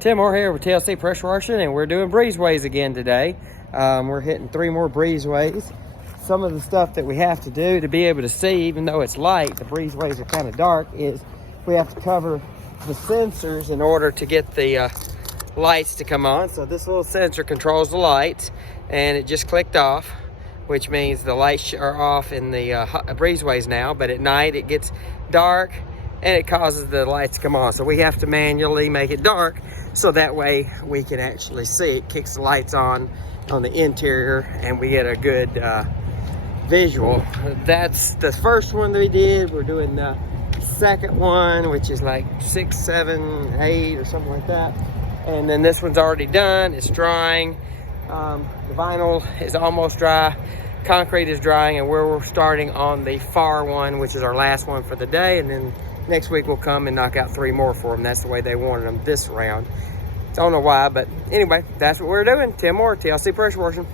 Tim Moore here with TLC Pressure Washing, and we're doing breezeways again today. We're hitting 3 more breezeways. Some of the stuff that we have to do to be able to see, even though it's light, the breezeways are kind of dark, is we have to cover the sensors in order to get the lights to come on. So this little sensor controls the lights, and it just clicked off, which means the lights are off in the breezeways now, but at night it gets dark and it causes the lights to come on. So we have to manually make it dark so that way we can actually see. It kicks the lights on the interior and we get a good visual. That's the first one that we did. We're doing the second one, which is like 6, 7, 8 or something like that. And then this one's already done. It's drying. The vinyl is almost dry. Concrete is drying, and we're starting on the far one, which is our last one for the day. And then next week we'll come and knock out 3 more for them. That's the way they wanted them this round. I don't know why, but anyway, that's what we're doing. Tim Moore, TLC Pressure Washing.